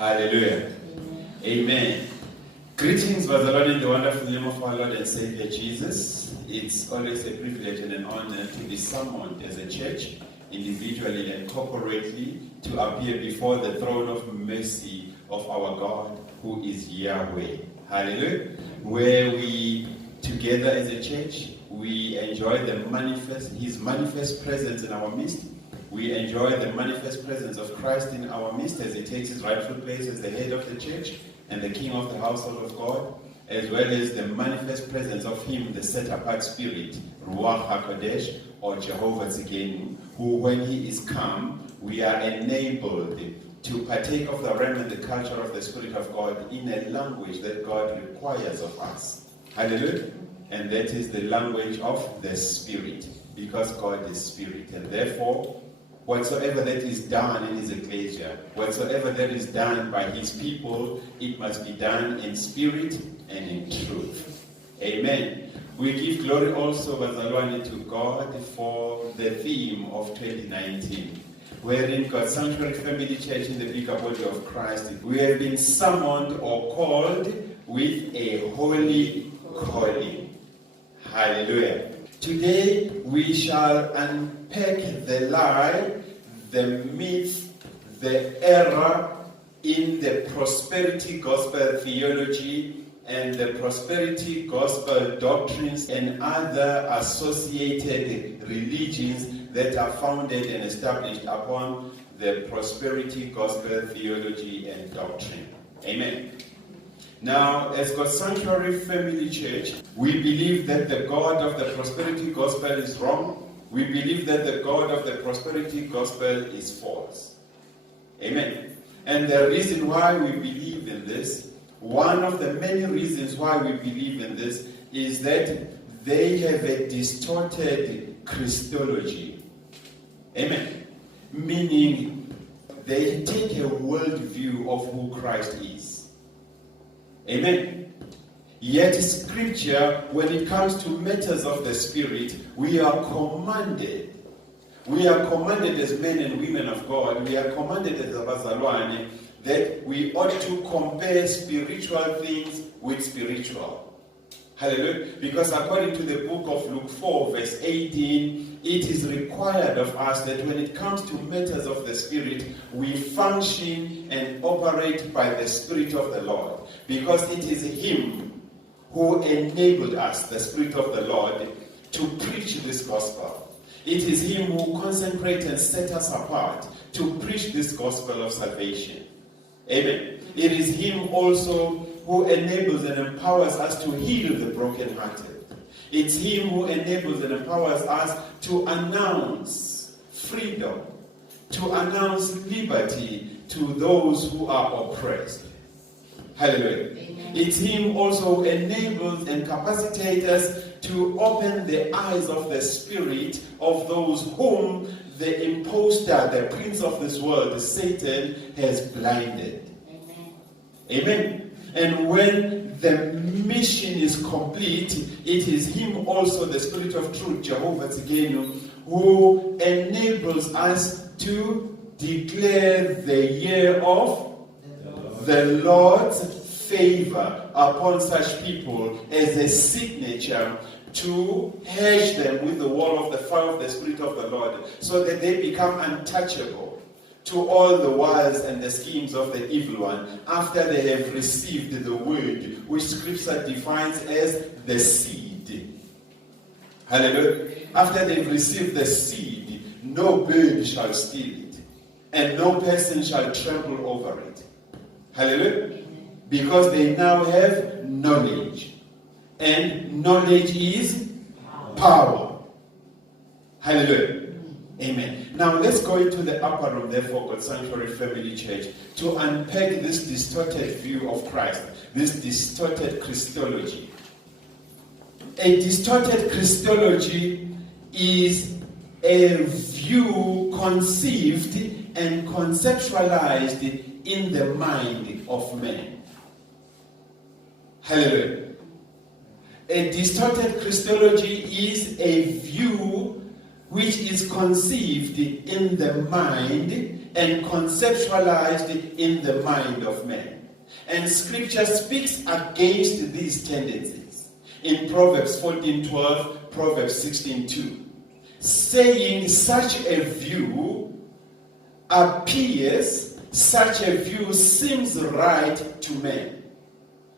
Hallelujah. Amen. Greetings, Bazalwane, in the wonderful name of our Lord and Savior Jesus. It's always a privilege and an honor to be summoned as a church, individually and corporately, to appear before the throne of mercy of our God, who is Yahweh. Hallelujah. Where we, together as a church, we enjoy His manifest presence in our midst. We enjoy the manifest presence of Christ in our midst as He takes His rightful place as the head of the church and the King of the household of God, as well as the manifest presence of Him, the set-apart Spirit, Ruach HaKodesh, or Jehovah Tzidkenu, who, when He is come, we are enabled to partake of the realm and the culture of the Spirit of God in a language that God requires of us. Hallelujah. And that is the language of the Spirit, because God is Spirit. And therefore, whatsoever that is done in His ecclesia, whatsoever that is done by His people, it must be done in spirit and in truth. Amen. We give glory also, Bazalwane, to God for the theme of 2019, wherein God's Sanctuary Family Church in the bigger body of Christ, we have been summoned or called with a holy calling. Hallelujah. Today we shall unpack the lie, the myth, the error in the prosperity gospel theology and the prosperity gospel doctrines and other associated religions that are founded and established upon the prosperity gospel theology and doctrine. Amen. Now, as God's Sanctuary Family Church, we believe that the God of the prosperity gospel is wrong. We believe that the God of the prosperity gospel is false. Amen. And the reason why we believe in this, one of the many reasons why we believe in this, is that they have a distorted Christology. Amen. Meaning, they take a worldview of who Christ is. Amen. Yet Scripture, when it comes to matters of the Spirit, we are commanded as men and women of God, we are commanded as a Bazalwane, that we ought to compare spiritual things with spiritual. Hallelujah. Because according to the book of Luke 4, verse 18, it is required of us that when it comes to matters of the Spirit, we function and operate by the Spirit of the Lord. Because it is Him who enabled us, the Spirit of the Lord, to preach this gospel. It is Him who consecrated and set us apart to preach this gospel of salvation. Amen. It is Him also who enables and empowers us to heal the brokenhearted. It's Him who enables and empowers us to announce freedom, to announce liberty to those who are oppressed. Hallelujah. Amen. It's Him also who enables and capacitates us to open the eyes of the spirit of those whom the impostor, the prince of this world, Satan, has blinded. Amen. Amen. And when the mission is complete, it is Him also, the Spirit of Truth, Jehovah Tzidkenu, who enables us to declare the year of the Lord's favor upon such people as a signature to hedge them with the wall of the fire of the Spirit of the Lord, so that they become untouchable to all the wiles and the schemes of the evil one, after they have received the word, which Scripture defines as the seed. Hallelujah. After they've received the seed, no bird shall steal it, and no person shall trample over it. Hallelujah. Because they now have knowledge. And knowledge is power. Hallelujah. Amen. Now let's go into the upper room, therefore, God's Sanctuary Family Church, to unpack this distorted view of Christ, this distorted Christology. A distorted Christology is a view conceived and conceptualized in the mind of man. Hallelujah. A distorted Christology is a view which is conceived in the mind and conceptualized in the mind of man. And Scripture speaks against these tendencies in Proverbs 14:12, Proverbs 16:2, saying such a view appears, such a view seems right to man.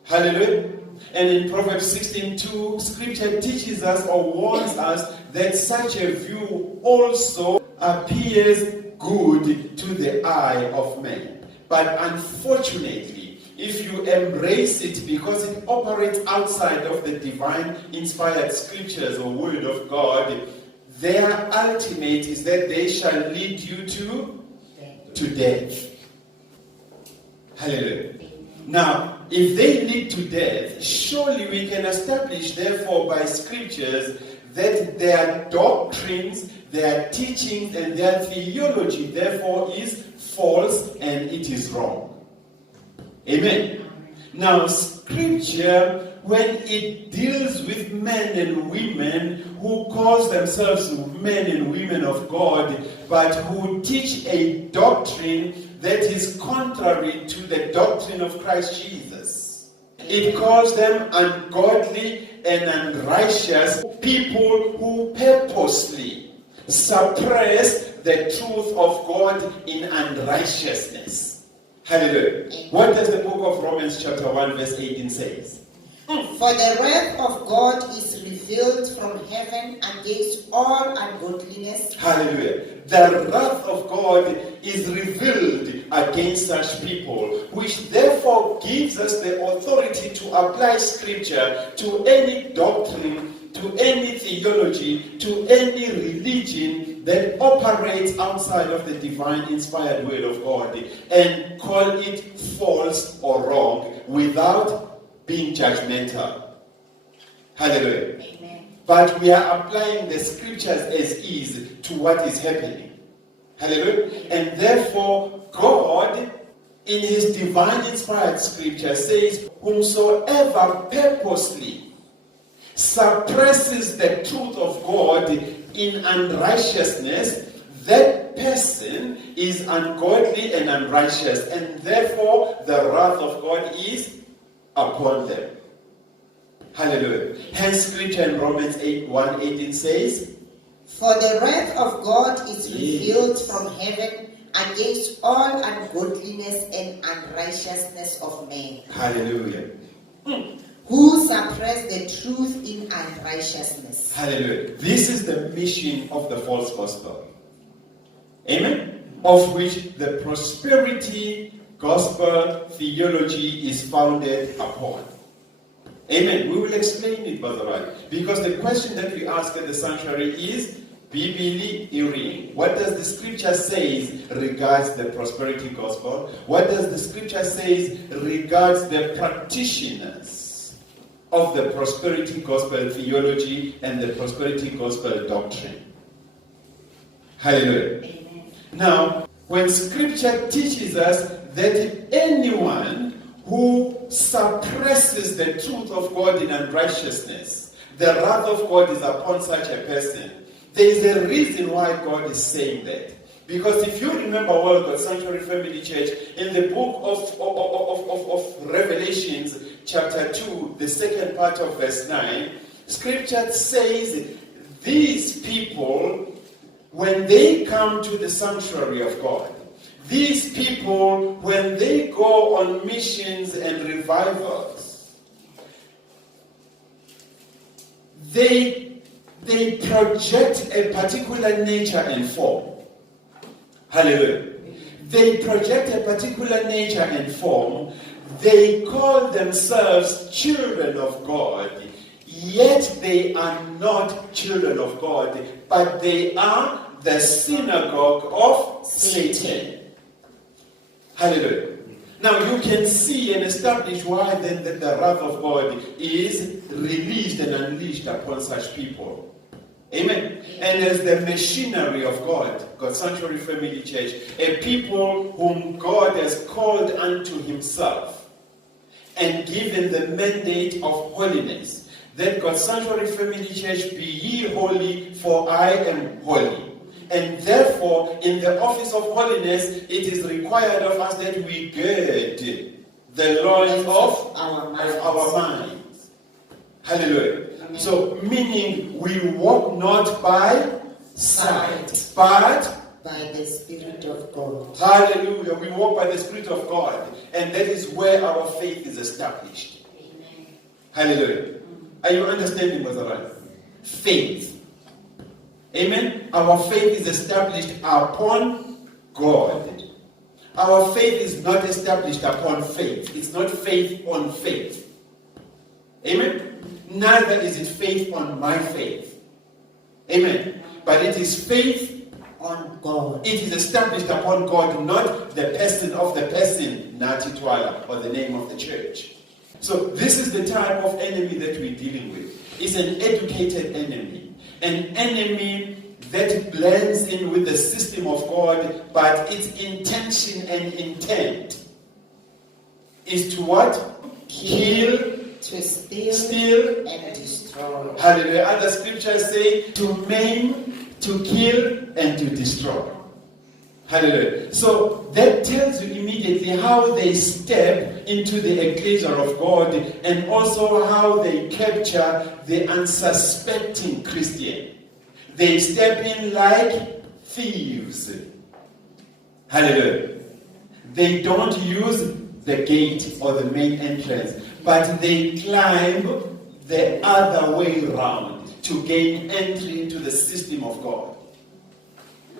Hallelujah. And in Proverbs 16:2, Scripture teaches us or warns us that such a view also appears good to the eye of man. But unfortunately, if you embrace it because it operates outside of the divine inspired scriptures or word of God, their ultimate is that they shall lead you to death. Hallelujah. Now, if they lead to death, surely we can establish, therefore, by scriptures that their doctrines, their teachings, and their theology, therefore, is false and it is wrong. Amen. Now, scripture, when it deals with men and women who call themselves men and women of God, but who teach a doctrine that is contrary to the doctrine of Christ Jesus, it calls them ungodly and unrighteous people who purposely suppress the truth of God in unrighteousness. Hallelujah. What does the book of Romans chapter 1 verse 18 says? For the wrath of God is revealed from heaven against all ungodliness. Hallelujah. The wrath of God is revealed against such people, which therefore gives us the authority to apply scripture to any doctrine, to any theology, to any religion that operates outside of the divine inspired word of God, and call it false or wrong without being judgmental. Hallelujah. Amen. But we are applying the scriptures as is to what is happening. Hallelujah. And therefore, God, in his divine inspired scripture, says, whomsoever purposely suppresses the truth of God in unrighteousness, that person is ungodly and unrighteous, and therefore the wrath of God is upon them. Hallelujah. Hence scripture in Romans 1:18 says, for the wrath of God is revealed from heaven against all ungodliness and unrighteousness of men. Hallelujah. Who suppress the truth in unrighteousness. Hallelujah. This is the mission of the false gospel. Amen. Of which the prosperity gospel theology is founded upon. Amen. We will explain it, Brother Right. Because the question that we ask at the sanctuary is, Bibili Iri. What does the scripture say regards the prosperity gospel? What does the scripture say regards the practitioners of the prosperity gospel theology and the prosperity gospel doctrine? Hallelujah. Amen. Now, when scripture teaches us that anyone who suppresses the truth of God in unrighteousness, the wrath of God is upon such a person, there is a reason why God is saying that. Because if you remember well, God Sanctuary Family Church, in the book of Revelations, chapter 2, the second part of verse 9, scripture says these people, when they come to the sanctuary of God, these people, when they go on missions and revivals, they project a particular nature and form. Hallelujah. They project a particular nature and form. They call themselves children of God, yet they are not children of God, but they are the synagogue of Satan. Hallelujah. Now you can see and establish why then that the wrath of God is released and unleashed upon such people. Amen. And as the machinery of God, God's Sanctuary Family Church, a people whom God has called unto himself and given the mandate of holiness, that God's Sanctuary Family Church be ye holy, for I am holy. And therefore, in the office of holiness, it is required of us that we gird the loins of our minds. Hallelujah. So, meaning we walk not by sight, but by the Spirit of God. hallelujah, we walk by the Spirit of God. And that is where our faith is established. Amen. Hallelujah. Are you understanding what's right? Faith. Amen. Our faith is established upon God. Our faith is not established upon faith. It's not faith on faith. Amen. Neither is it faith on my faith. Amen. But it is faith on God. It is established upon God, not the person of the person, Nati Twala, or the name of the church. So this is the type of enemy that we're dealing with. It's an educated enemy. An enemy that blends in with the system of God, but its intention and intent is to what? Kill, to steal, and destroy. Hallelujah. Other scriptures say to maim, to kill, and to destroy. Hallelujah. So that tells you immediately how they step into the ecclesia of God, and also how they capture the unsuspecting Christian. They step in like thieves. Hallelujah. They don't use the gate or the main entrance, but they climb the other way around to gain entry into the system of God.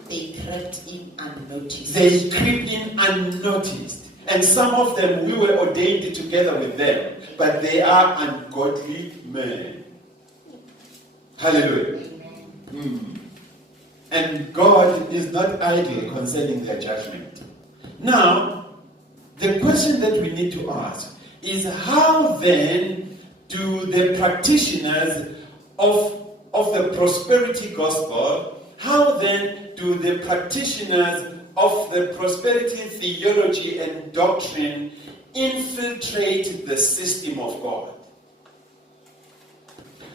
They crept in unnoticed. They creep in unnoticed. And some of them, we were ordained together with them, but they are ungodly men. Hallelujah. And God is not idle concerning their judgment. Now, the question that we need to ask is, how then do the practitioners of the prosperity gospel, how then do the practitioners of the prosperity theology and doctrine infiltrate the system of God?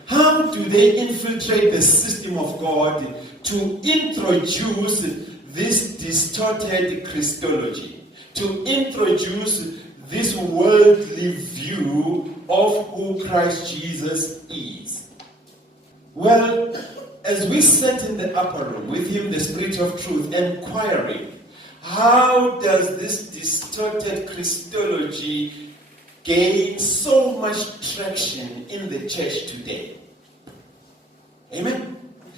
How do they infiltrate the system of God to introduce this distorted Christology, to introduce this worldly view of who Christ Jesus is? Well, as we sat in the upper room with him, the Spirit of Truth, inquiring, how does this distorted Christology gain so much traction in the church today? Amen?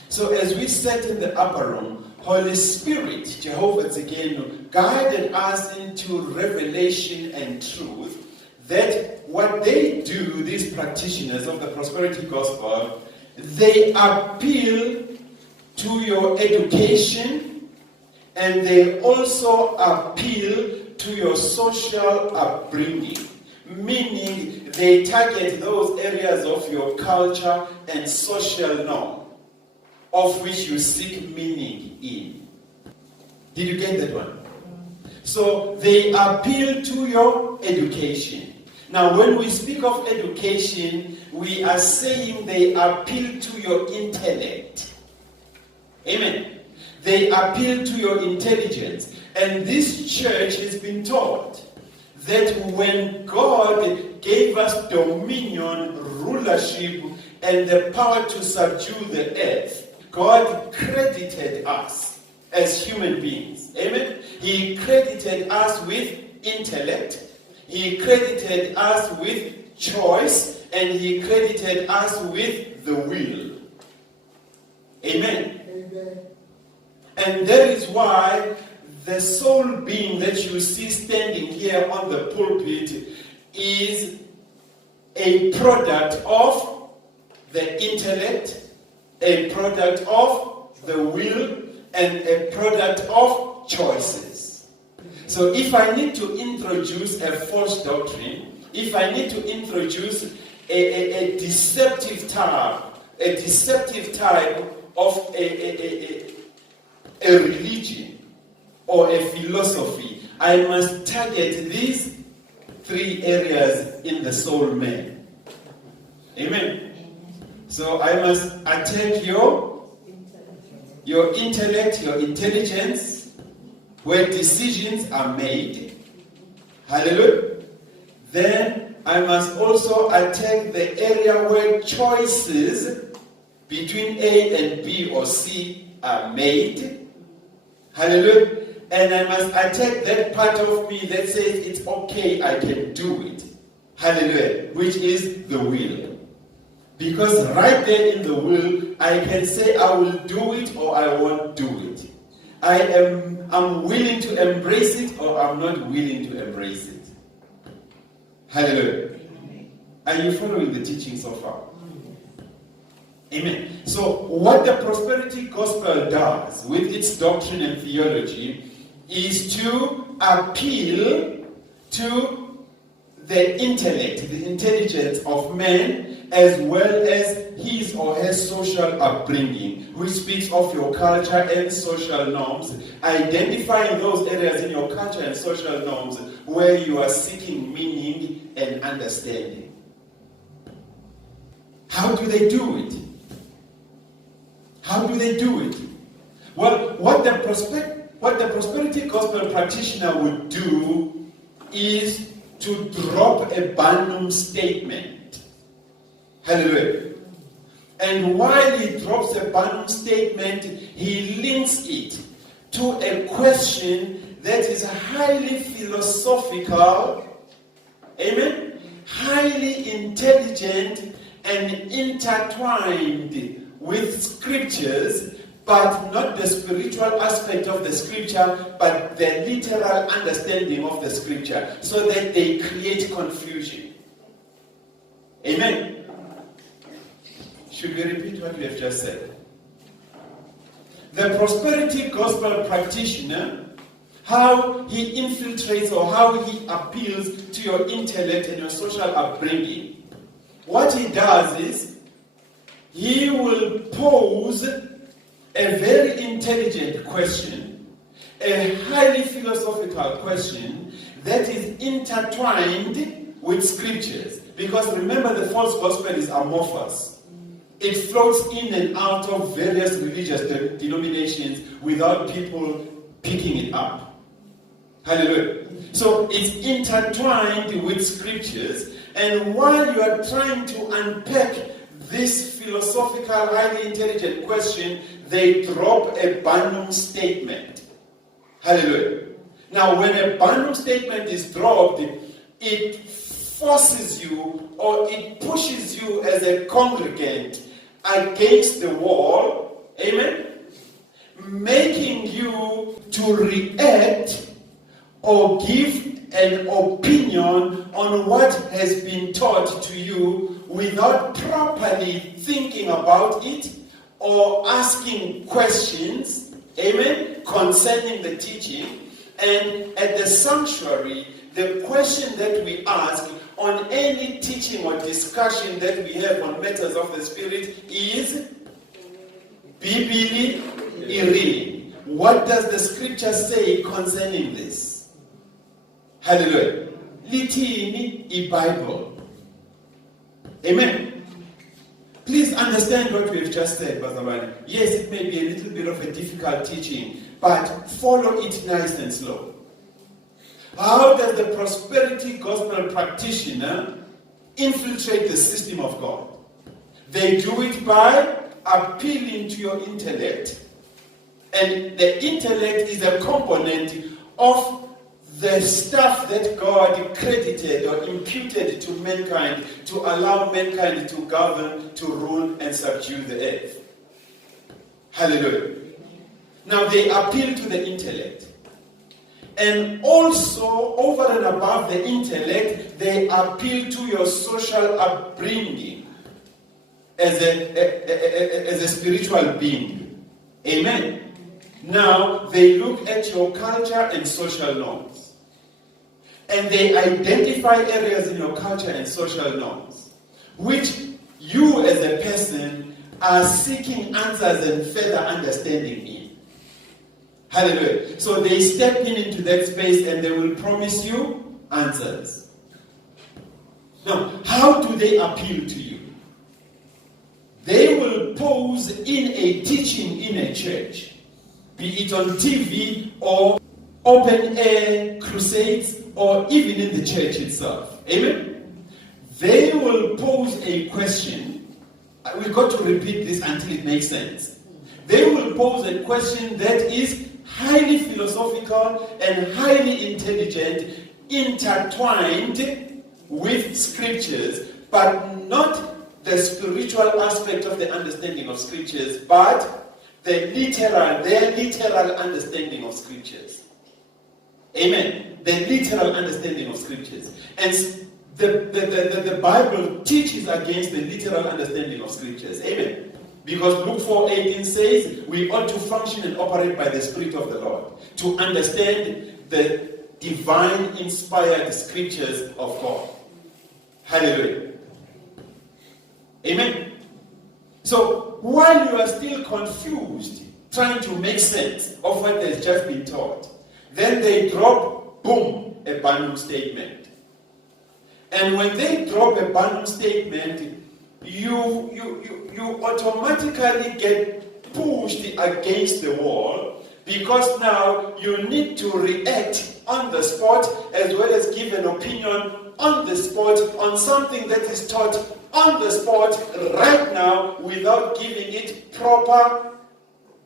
So as we sat in the upper room, Holy Spirit, Jehovah Tzidkenu, guided us into revelation and truth that what they do, these practitioners of the prosperity gospel, they appeal to your education, and they also appeal to your social upbringing. Meaning, they target those areas of your culture and social norm, of which you seek meaning in. Did you get that one? So, they appeal to your education. Now, when we speak of education, we are saying they appeal to your intellect. Amen. They appeal to your intelligence. And this church has been taught that when God gave us dominion, rulership, and the power to subdue the earth, God credited us as human beings. Amen. He credited us with intellect. He credited us with choice, and he credited us with the will. Amen. Amen. And that is why the soul being that you see standing here on the pulpit is a product of the intellect, a product of the will, and a product of choices. So if I need to introduce a false doctrine, if I need to introduce a deceptive type of a religion or a philosophy, I must target these three areas in the soul man. Amen. So I must attack your your intellect, your intelligence, where decisions are made. Hallelujah. Then I must also attack the area where choices between A and B or C are made. Hallelujah. And I must attack that part of me that says it's okay, I can do it. Hallelujah. Which is the will. Because right there in the will, I can say I will do it or I won't do it. I'm willing to embrace it or I'm not willing to embrace it. Hallelujah. Are you following the teaching so far? Amen. So what the prosperity gospel does with its doctrine and theology is to appeal to the intellect, the intelligence of man, as well as his or her social upbringing, which speaks of your culture and social norms, identifying those areas in your culture and social norms where you are seeking meaning and understanding. How do they do it? How do they do it? Well, what the prosperity gospel practitioner would do is to drop a Barnum statement. Hallelujah. And while he drops a Barnum statement, he links it to a question that is highly philosophical, amen, highly intelligent and intertwined with scriptures, but not the spiritual aspect of the scripture, but the literal understanding of the scripture, so that they create confusion. Amen. Should we repeat what we have just said? The prosperity gospel practitioner, how he infiltrates or how he appeals to your intellect and your social upbringing. What he does is, he will pose a very intelligent question, a highly philosophical question that is intertwined with scriptures. Because remember, the false gospel is amorphous. It floats in and out of various religious denominations without people picking it up. Hallelujah. So it's intertwined with scriptures, and while you are trying to unpack this philosophical, highly intelligent question, they drop a Barnum statement. Hallelujah. Now, when a Barnum statement is dropped, it forces you or it pushes you as a congregant against the wall, amen, making you to react or give an opinion on what has been taught to you without properly thinking about it or asking questions, amen, concerning the teaching. And at the sanctuary, the question that we ask on any teaching or discussion that we have on matters of the Spirit is Bibili Irini. What does the scripture say concerning this? Hallelujah. Litini I Bible. Amen. Please understand what we've just said, Brother Rani. Yes, it may be a little bit of a difficult teaching, but follow it nice and slow. How does the prosperity gospel practitioner infiltrate the system of God? They do it by appealing to your intellect. And the intellect is a component of the stuff that God credited or imputed to mankind to allow mankind to govern, to rule, and subdue the earth. Hallelujah. Now they appeal to the intellect. And also, over and above the intellect, they appeal to your social upbringing as a spiritual being. Amen. Now, they look at your culture and social norms. And they identify areas in your culture and social norms, which you as a person are seeking answers and further understanding in. Hallelujah. So they step into that space and they will promise you answers. Now, how do they appeal to you? they will pose in a teaching in a church, be it on TV or open air crusades or even in the church itself. Amen? They will pose a question. We've got to repeat this until it makes sense. They will pose a question that is highly philosophical and highly intelligent, intertwined with scriptures, but not the spiritual aspect of the understanding of scriptures, but their literal understanding of scriptures. Amen. The literal understanding of scriptures. And the Bible teaches against the literal understanding of scriptures. Amen. Because Luke 4:18 says we ought to function and operate by the Spirit of the Lord to understand the divine inspired scriptures of God. Hallelujah. Amen. So while you are still confused, trying to make sense of what has just been taught, then they drop, boom, a Barnum statement. And when they drop a Barnum statement, you automatically get pushed against the wall, because now you need to react on the spot as well as give an opinion on the spot on something that is taught on the spot right now, without giving it proper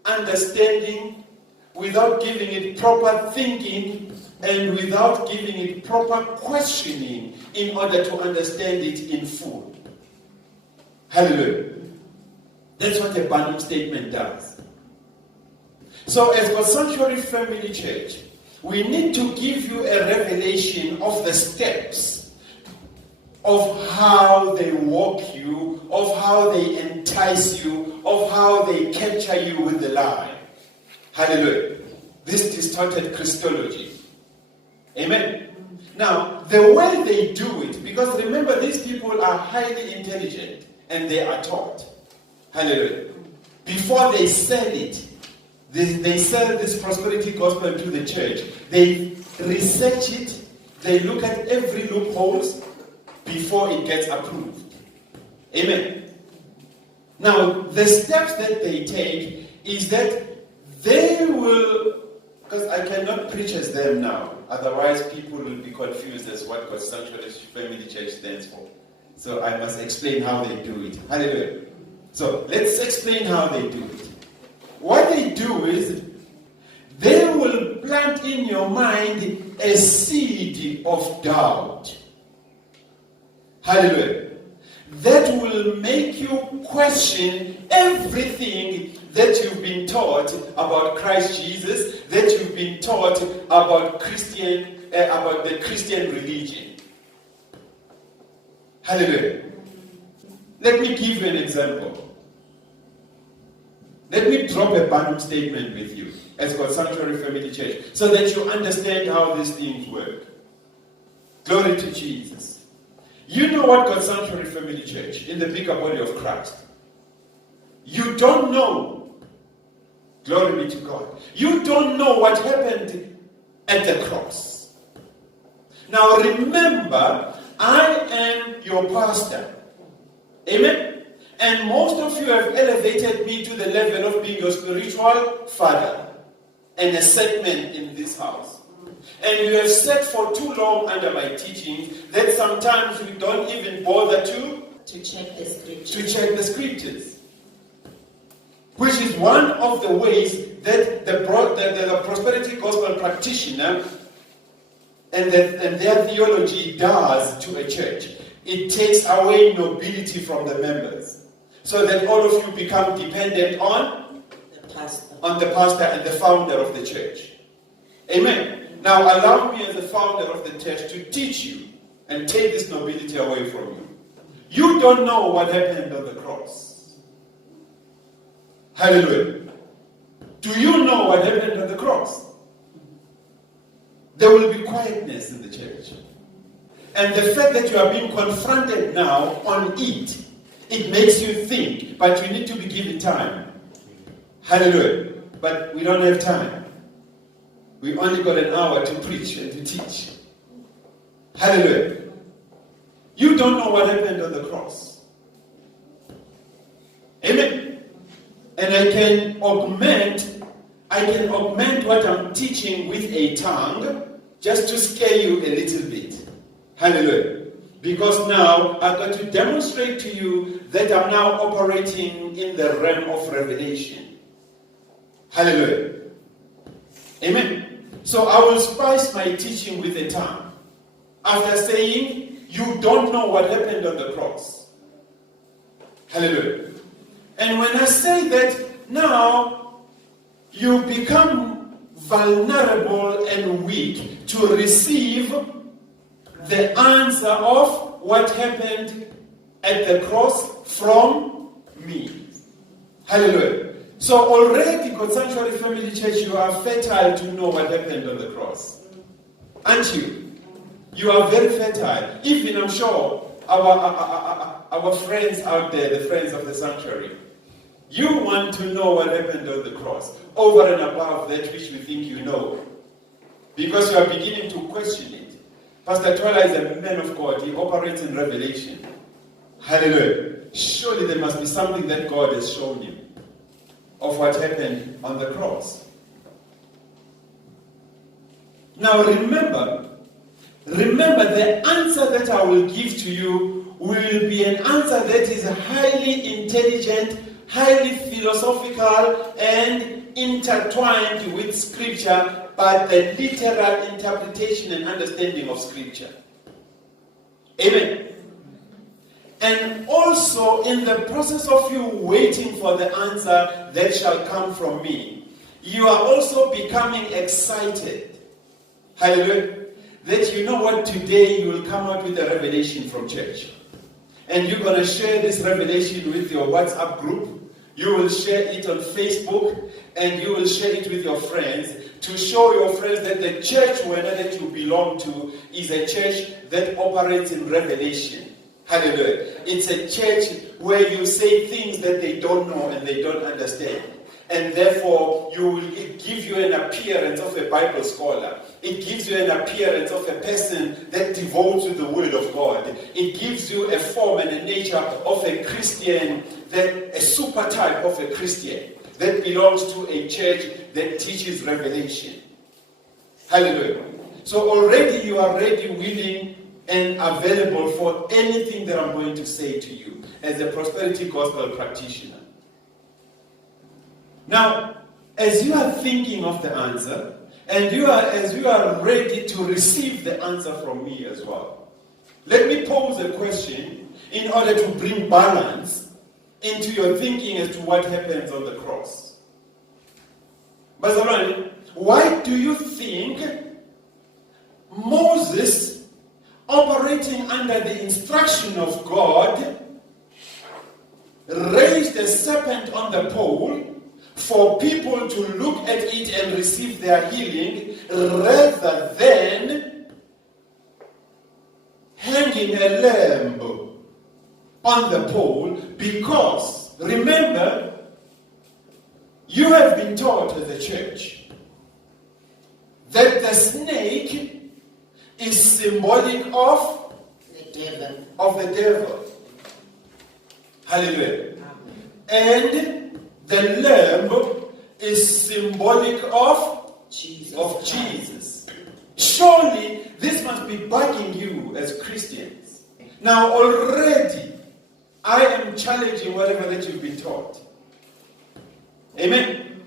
understanding, without giving it proper thinking, and without giving it proper questioning in order to understand it in full. Hallelujah. That's what a Barnum statement does. So as God's Sanctuary Family Church, we need to give you a revelation of the steps of how they walk you, of how they entice you, of how they capture you with the lie. Hallelujah. This distorted Christology. Amen. Now, the way they do it, because remember, these people are highly intelligent and they are taught. Hallelujah. Before they sell it, they sell this prosperity gospel to the church. They research it. They look at every loopholes before it gets approved. Amen. Now, the steps that they take is that they will, because I cannot preach as them now, otherwise people will be confused as what God's Sanctuary Family Church stands for. So I must explain how they do it. Hallelujah. So let's explain how they do it. What they do is, they will plant in your mind a seed of doubt. Hallelujah. That will make you question everything that you've been taught about Christ Jesus, that you've been taught about the Christian religion. Hallelujah. Let me give you an example. Let me drop a Barnum statement with you as God's Sanctuary Family Church, so that you understand how these things work. Glory to Jesus. You know what God's Sanctuary Family Church in the bigger body of Christ? You don't know. Glory be to God. You don't know what happened at the cross. Now remember, I am your pastor. Amen? And most of you have elevated me to the level of being your spiritual father and a segment in this house. And you have sat for too long under my teaching that sometimes we don't even bother to check the scriptures. To check the scriptures. Which is one of the ways that the prosperity gospel practitioner and their theology does to a church. It takes away nobility from the members, so that all of you become dependent on the pastor and the founder of the church. Amen. Now allow me as the founder of the church to teach you and take this nobility away from you. You don't know what happened on the cross. Hallelujah. Do you know what happened on the cross? There will be quietness in the church. And the fact that you are being confronted now on it, it makes you think, but you need to be given time. Hallelujah. But we don't have time. We only got an hour to preach and to teach. Hallelujah. You don't know what happened on the cross. And I can augment what I'm teaching with a tongue just to scare you a little bit. Hallelujah. Because now I've got to demonstrate to you that I'm now operating in the realm of revelation. Hallelujah. Amen. So I will spice my teaching with a tongue. After saying, you don't know what happened on the cross. Hallelujah. And when I say that, now you become vulnerable and weak to receive the answer of what happened at the cross from me. Hallelujah. So already, God Sanctuary Family Church, you are fertile to know what happened on the cross. Aren't you? You are very fertile. Even, I'm sure, our friends out there, the friends of the sanctuary, you want to know what happened on the cross, over and above that which we think you know. Because you are beginning to question it. Pastor Twala is a man of God. He operates in revelation. Hallelujah. Surely there must be something that God has shown him of what happened on the cross. Now remember, the answer that I will give to you will be an answer that is highly intelligent, highly philosophical, and intertwined with Scripture, but the literal interpretation and understanding of Scripture. Amen. And also, in the process of you waiting for the answer that shall come from me, you are also becoming excited. Hallelujah. That you know what, today you will come out with a revelation from church. And you're going to share this revelation with your WhatsApp group. You will share it on Facebook, and you will share it with your friends to show your friends that the church that you belong to is a church that operates in revelation. Hallelujah. It's a church where you say things that they don't know and they don't understand. And therefore, it gives you an appearance of a Bible scholar. It gives you an appearance of a person that devotes to the Word of God. It gives you a form and a nature of a Christian, a super type of a Christian that belongs to a church that teaches revelation. Hallelujah. So already you are ready, willing, and available for anything that I'm going to say to you as a prosperity gospel practitioner. Now, as you are thinking of the answer, and as you are ready to receive the answer from me as well, let me pose a question in order to bring balance into your thinking as to what happens on the cross. Bazalwane, why do you think Moses, operating under the instruction of God, raised a serpent on the pole for people to look at it and receive their healing, rather than hanging a lamb on the pole? Because, remember, you have been taught as a church that the snake is symbolic of the devil. Hallelujah. And the lamb is symbolic of Jesus. Surely this must be bugging you as Christians. Now already I am challenging whatever that you've been taught. Amen.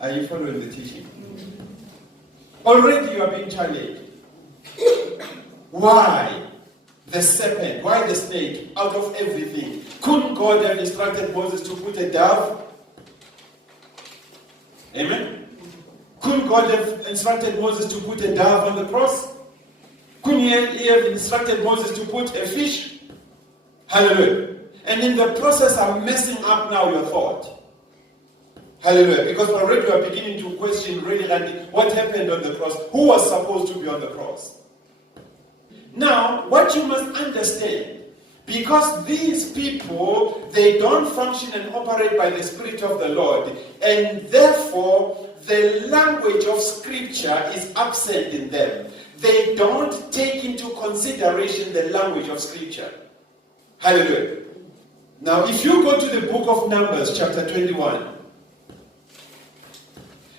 Are you following the teaching? Already you are being challenged. Why the serpent? Why the snake? Out of everything. Couldn't God have instructed Moses to put a dove? Amen? Couldn't God have instructed Moses to put a dove on the cross? Couldn't he have instructed Moses to put a fish? Hallelujah. And in the process, I'm messing up now your thought. Hallelujah. Because already you are beginning to question really what happened on the cross. Who was supposed to be on the cross? Now, what you must understand, because these people, they don't function and operate by the Spirit of the Lord, and therefore the language of Scripture is absent in them. They don't take into consideration the language of Scripture. Hallelujah. Now, if you go to the book of Numbers, chapter 21,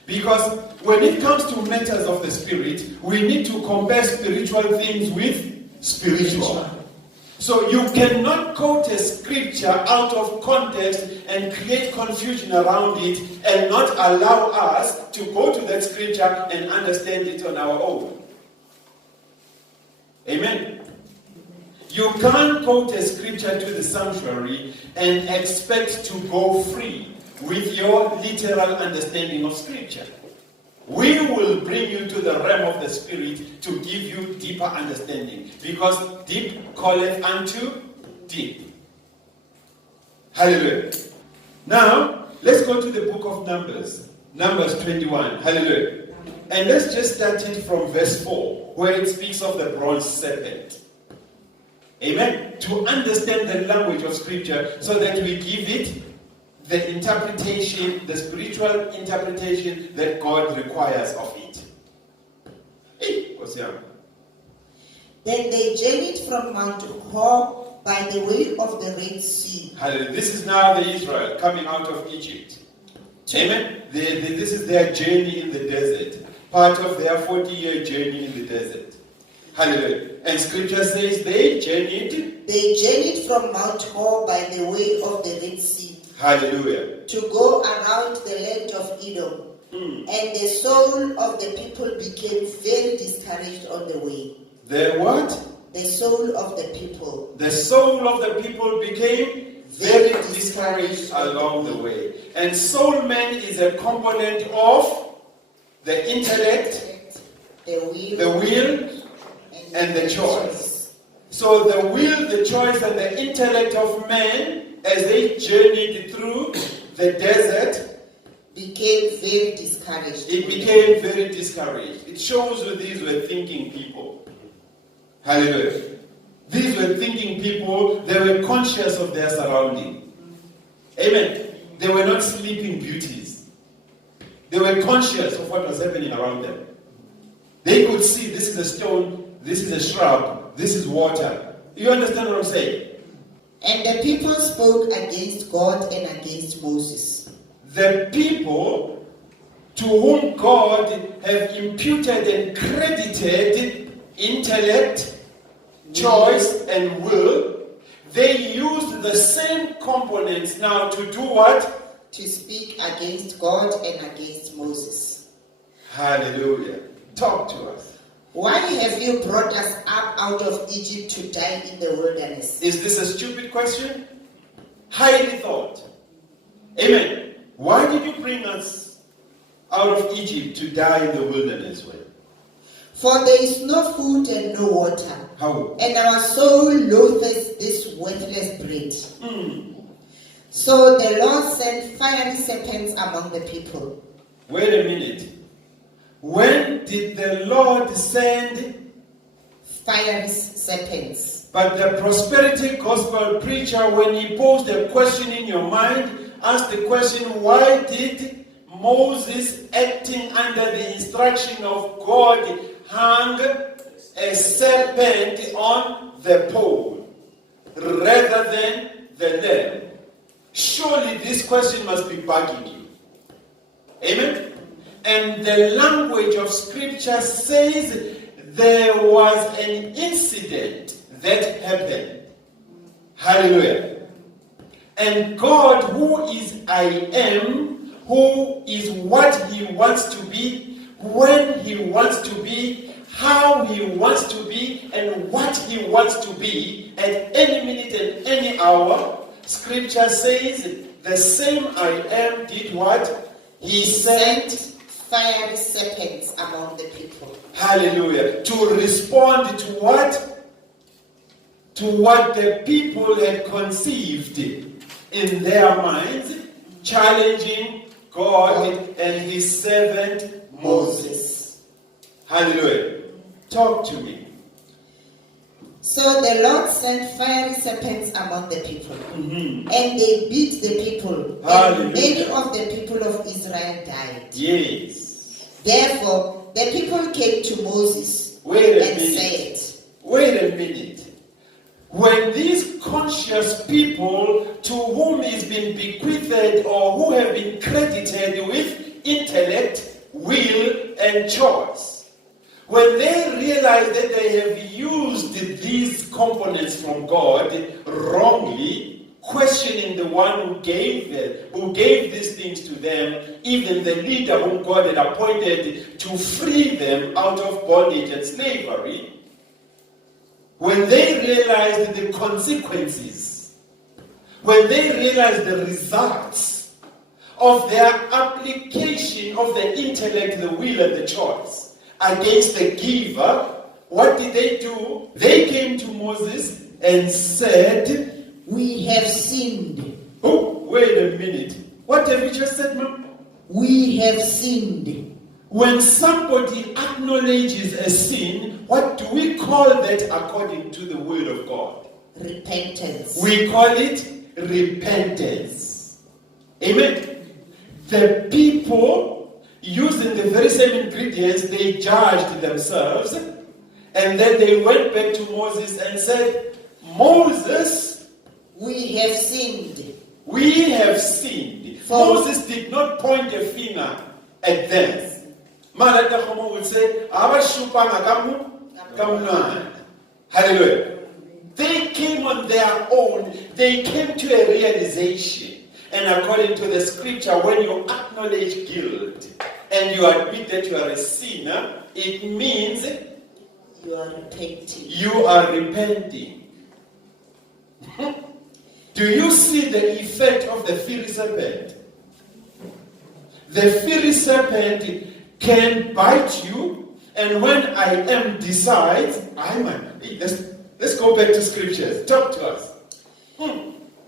because when it comes to matters of the spirit, we need to compare spiritual things with spiritual. So you cannot quote a scripture out of context and create confusion around it and not allow us to go to that scripture and understand it on our own. Amen. You can't quote a scripture to the sanctuary and expect to go free with your literal understanding of scripture. We will bring you to the realm of the spirit to give you deeper understanding, because deep calleth unto deep. Hallelujah. Now, let's go to the book of Numbers. Numbers 21. Hallelujah. And let's just start it from verse 4, where it speaks of the bronze serpent. Amen. To understand the language of scripture so that we give it the interpretation, the spiritual interpretation that God requires of it. Hey, what's here? Then they journeyed from Mount Hor by the way of the Red Sea. Hallelujah. This is now the Israel coming out of Egypt. Amen. This is their journey in the desert. Part of their 40-year journey in the desert. Hallelujah. And scripture says they journeyed. They journeyed from Mount Hor by the way of the Red Sea. Hallelujah. To go around the land of Edom. And the soul of the people became very discouraged on the way. The what? The soul of the people. The soul of the people became very discouraged along the way. And soul man is a component of the intellect, the will, and the choice. So the will, the choice, and the intellect of man, as they journeyed through the desert, became very discouraged. It became very discouraged. It shows you these were thinking people. Hallelujah. These were thinking people. They were conscious of their surrounding. Amen. They were not sleeping beauties. They were conscious of what was happening around them. They could see this is a stone, this is a shrub, this is water. You understand what I'm saying? And the people spoke against God and against Moses. The people to whom God have imputed and credited intellect, choice, and will, they used the same components now to do what? To speak against God and against Moses. Hallelujah. Talk to us. Why have you brought us up out of Egypt to die in the wilderness? Is this a stupid question? Highly thought. Amen. Why did you bring us out of Egypt to die in the wilderness? For there is no food and no water. How? And our soul loatheth this worthless bread. So the Lord sent fiery serpents among the people. Wait a minute. When did the Lord send fiery serpents? But the prosperity gospel preacher, when he posed a question in your mind, asked the question, why did Moses, acting under the instruction of God, hang a serpent on the pole rather than the lamb? Surely this question must be bugging you. Amen? And the language of scripture says there was an incident that happened. Hallelujah. And God, who is I am, who is what he wants to be, when he wants to be, how he wants to be, and what he wants to be at any minute and any hour, scripture says the same I am did what? He sent fiery serpents among the people. Hallelujah. To respond to what? To what the people had conceived in their minds, challenging God and his servant Moses. Hallelujah. Talk to me. So the Lord sent fiery serpents among the people, and they beat the people, Hallelujah. and many of the people of Israel died. Yes. Therefore, the people came to Moses Wait a and minute. said, Wait a minute. When these conscious people to whom is been bequeathed or who have been credited with intellect, will, and choice. When they realize that they have used these components from God wrongly, questioning the one who gave these things to them, even the leader whom God had appointed to free them out of bondage and slavery, when they realized the consequences, when they realized the results of their application of the intellect, the will, and the choice against the giver, what did they do? They came to Moses and said, "We have sinned. "Oh, wait a minute. What have you just said, ma'am?" We have sinned." When somebody acknowledges a sin, what do we call that according to the word of God? Repentance. We call it repentance. Amen. The people, using the very same ingredients, they judged themselves, and then they went back to Moses and said, "Moses, We have sinned. we have sinned." For- Moses did not point a finger at them. Malatahomo would say, "Abashupanga kamu." Hallelujah. They came on their own. They came to a realization. And according to the scripture, when you acknowledge guilt and you admit that you are a sinner, it means You are repenting. you are repenting. Do you see the effect of the fiery serpent? The fiery serpent can bite you, and when I am decides, let's go back to scriptures. Talk to us.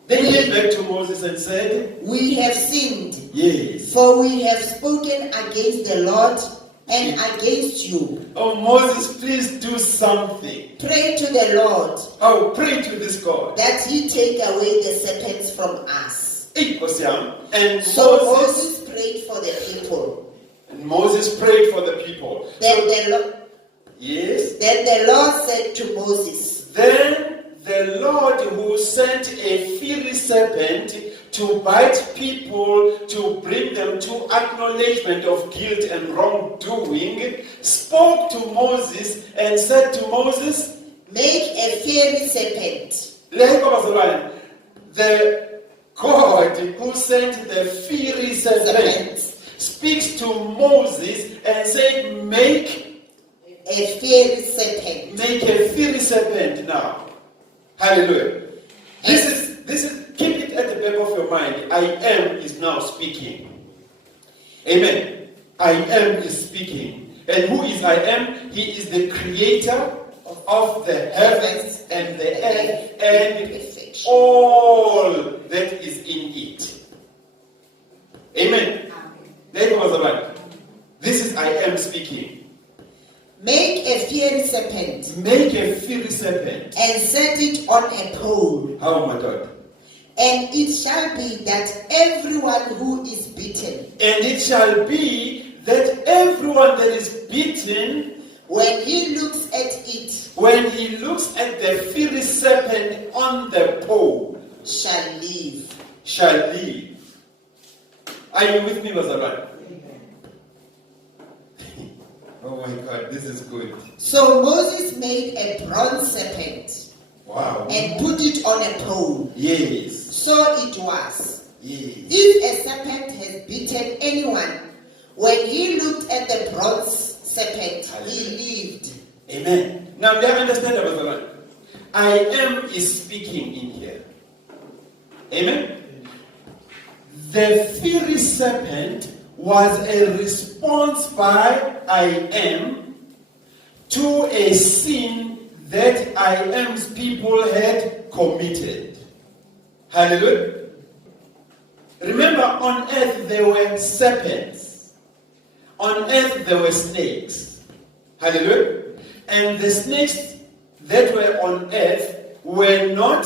They came back to Moses and said, We have sinned, "Yes." for we have spoken against the Lord and against you. "Oh, Moses, please do something." Pray to the Lord Oh, pray to this God. that he take away the serpents from us. And So Moses, Moses prayed for the people. prayed for the people. Then the Lord said to Moses, Then the Lord who sent a fiery serpent to bite people, to bring them to acknowledgement of guilt and wrongdoing, spoke to Moses and said to Moses, Make a fiery serpent. the God who sent the fiery serpent speaks to Moses and said, make A fiery serpent. Make a fiery serpent now. Hallelujah. This is, keep it at the back of your mind. I am is now speaking. Amen. I am is speaking. And who is I am? He is the creator of the heavens and the earth and all that is in it. Amen. That was right. This is I am speaking. Make a fiery serpent. Make a fiery serpent. And set it on a pole. Oh my God. And it shall be that everyone who is beaten. And it shall be that everyone that is beaten, when he looks at it, when he looks at the fiery serpent on the pole, shall live. Shall live. Are you with me, Bazaran? Oh my God, this is good. So Moses made a bronze serpent. Wow. And put it on a pole. Yes. So it was. Yes. If a serpent has beaten anyone, when he looked at the bronze serpent, he lived. Amen. Now, do you understand, Bazaran? I am is speaking in here. Amen. The fiery serpent was a response by I am to a sin that I am's people had committed. Hallelujah. Remember, on earth there were serpents. On earth there were snakes. Hallelujah. And the snakes that were on earth were not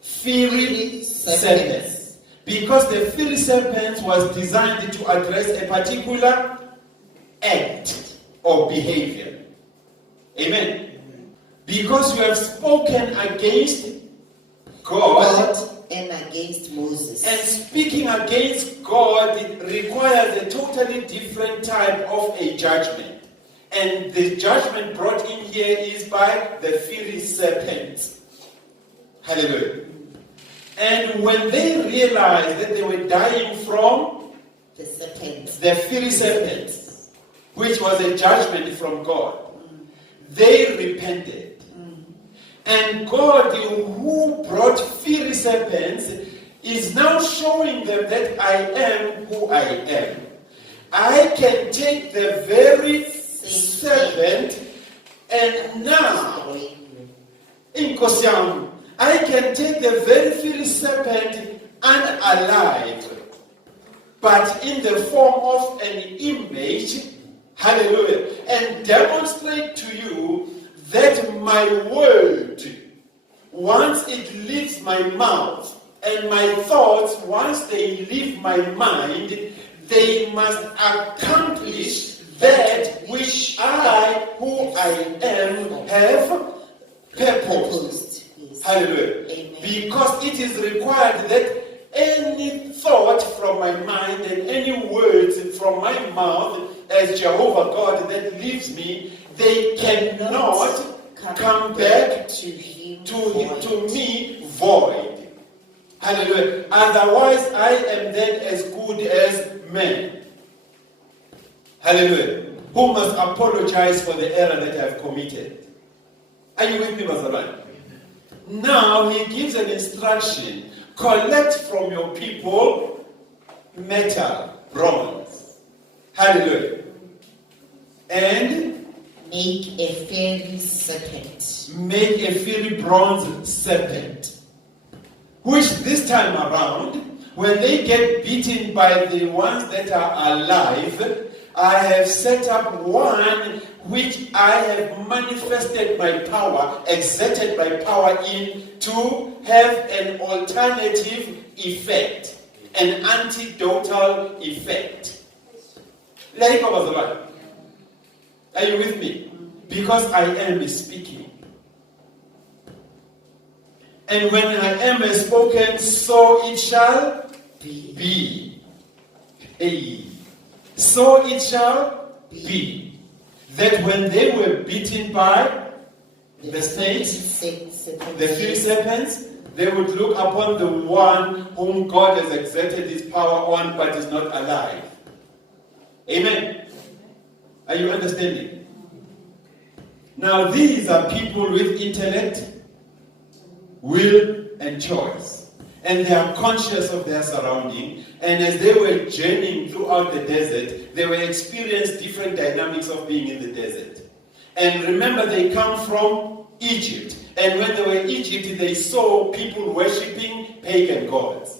fiery serpents. Because the fiery serpent was designed to address a particular act or behavior. Amen. Because you have spoken against God. and against Moses. And speaking against God requires a totally different type of a judgment. And the judgment brought in here is by the fiery serpent. Hallelujah. And when they realized that they were dying from The serpent. the fiery serpent, which was a judgment from God, they repented. And God, who brought fiery serpents, is now showing them that I am who I am. I can take the very serpent and now, Inkosi yami, I can take the very fiery serpent unalive, but in the form of an image, hallelujah, and demonstrate to you that my word, once it leaves my mouth, and my thoughts, once they leave my mind, they must accomplish that which I, who I am, have purposed. Yes. Hallelujah. Amen. Because it is required that any thought from my mind and any words from my mouth as Jehovah God that leaves me, they cannot come back to him to me void. Hallelujah. Otherwise, I am then as good as man. Hallelujah. Who must apologize for the error that I have committed. Are you with me, Bazaran? Now he gives an instruction. Collect from your people metal, bronze. Hallelujah. And make a fiery serpent. make a fiery bronze serpent. Which this time around, when they get beaten by the ones that are alive, I have set up one which I have manifested my power, exerted my power in, to have an alternative effect, an antidotal effect. Are you with me? Because I am speaking. And when I am spoken, so it shall be. Hey. So it shall be that when they were beaten by the snakes, the fiery serpents, they would look upon the one whom God has exerted his power on but is not alive. Amen. Are you understanding? Now these are people with intellect, will, and choice. And they are conscious of their surrounding. And as they were journeying throughout the desert, they were experiencing different dynamics of being in the desert. And remember, they come from Egypt. And when they were in Egypt, they saw people worshipping pagan gods.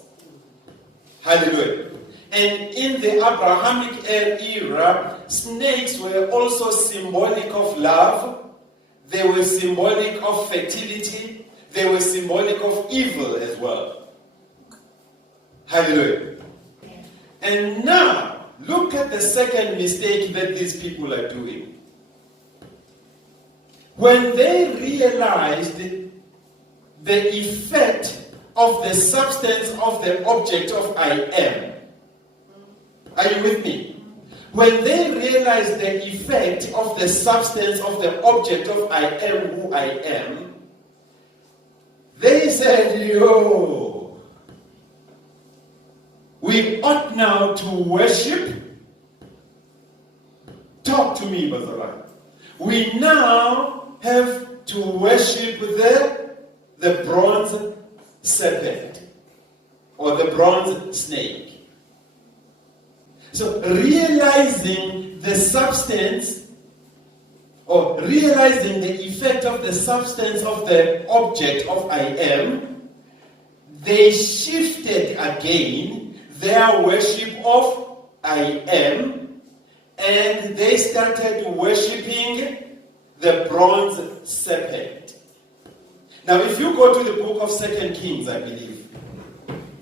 Hallelujah. And in the Abrahamic era, snakes were also symbolic of love. They were symbolic of fertility. They were symbolic of evil as well. Hallelujah. And now, look at the second mistake that these people are doing. When they realized the effect of the substance of the object of I am. Are you with me? When they realized the effect of the substance of the object of I am who I am, they said, yo, we ought now to worship. Talk to me, Bazarai. We now have to worship the bronze serpent or the bronze snake. So realizing the substance or realizing the effect of the substance of the object of I am, they shifted again their worship of I am, and they started worshipping the bronze serpent. Now, if you go to the book of 2 Kings, I believe.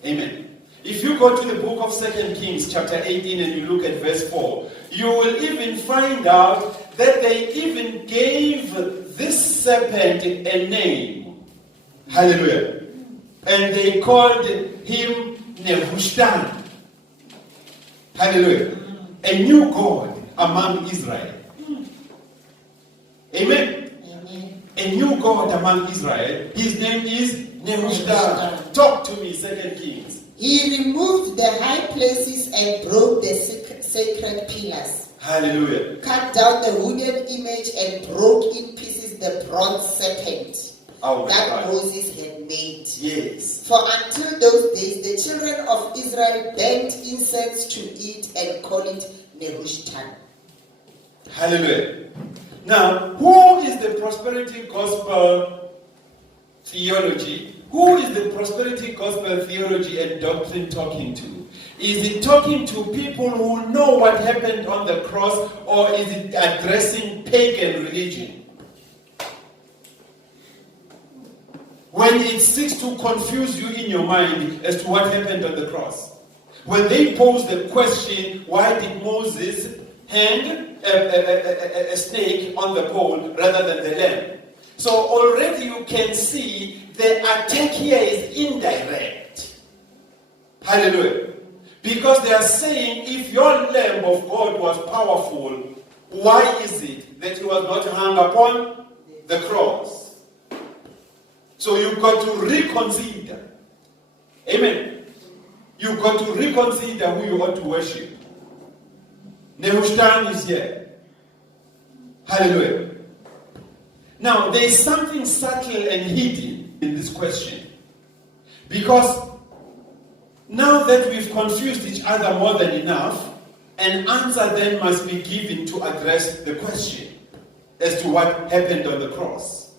Amen. If you go to the book of 2 Kings, chapter 18, and you look at verse 4, you will even find out that they even gave this serpent a name. Hallelujah. And they called him Nehushtan. Hallelujah. A new God among Israel. Amen. Amen. A new God among Israel. His name is Nehushtan. Talk to me, 2 Kings. He removed the high places and broke the sacred pillars. Hallelujah. Cut down the wooden image and broke in pieces the bronze serpent Oh my that God. Moses had made. Yes. For until those days, the children of Israel burnt incense to it and called it Nehushtan. Hallelujah. Now, who is the prosperity gospel theology? Who is the prosperity gospel theology and doctrine talking to? Is it talking to people who know what happened on the cross, or is it addressing pagan religion? When it seeks to confuse you in your mind as to what happened on the cross. When they pose the question, why did Moses hang a snake on the pole rather than the lamb? So already you can see the attack here is indirect. Hallelujah. Because they are saying, if your Lamb of God was powerful, why is it that he was not hung upon the cross? So you've got to reconsider. Amen. You've got to reconsider who you ought to worship. Nehushtan is here. Hallelujah. Now, there is something subtle and hidden in this question. Because now that we've confused each other more than enough, an answer then must be given to address the question as to what happened on the cross.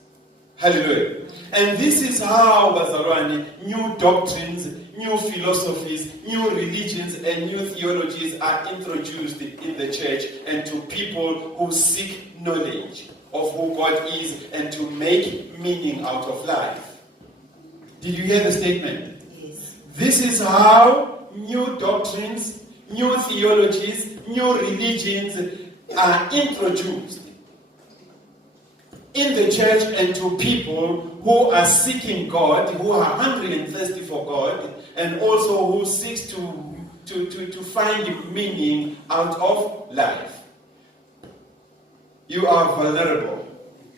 Hallelujah. And this is how, Bazalwane, new doctrines, new philosophies, new religions, and new theologies are introduced in the church and to people who seek knowledge of who God is and to make meaning out of life. Did you hear the statement? Yes. This is how new doctrines, new theologies, new religions are introduced in the church and to people who are seeking God, who are hungry and thirsty for God, and also who seeks to find meaning out of life. You are vulnerable,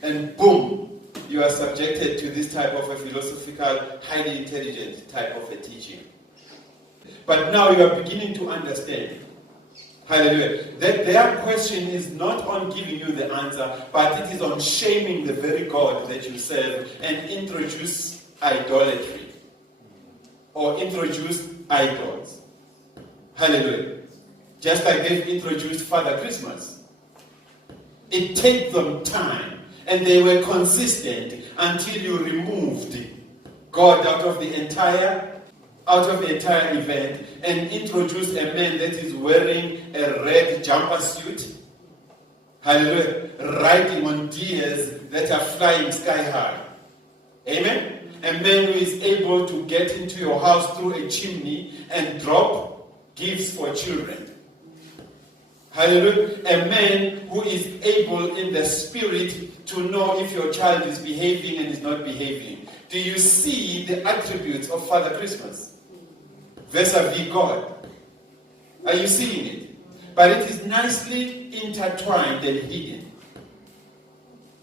and boom, you are subjected to this type of a philosophical, highly intelligent type of a teaching. But now you are beginning to understand, hallelujah, that their question is not on giving you the answer, but it is on shaming the very God that you serve and introduce idolatry or introduce idols. Hallelujah. Just like they've introduced Father Christmas. It took them time, and they were consistent until you removed God out of the entire event and introduced a man that is wearing a red jumper suit, hallelujah, riding on deers that are flying sky high. Amen? A man who is able to get into your house through a chimney and drop gifts for children. Hallelujah. A man who is able in the spirit to know if your child is behaving and is not behaving. Do you see the attributes of Father Christmas vis-a-vis God? Are you seeing it? But it is nicely intertwined and hidden.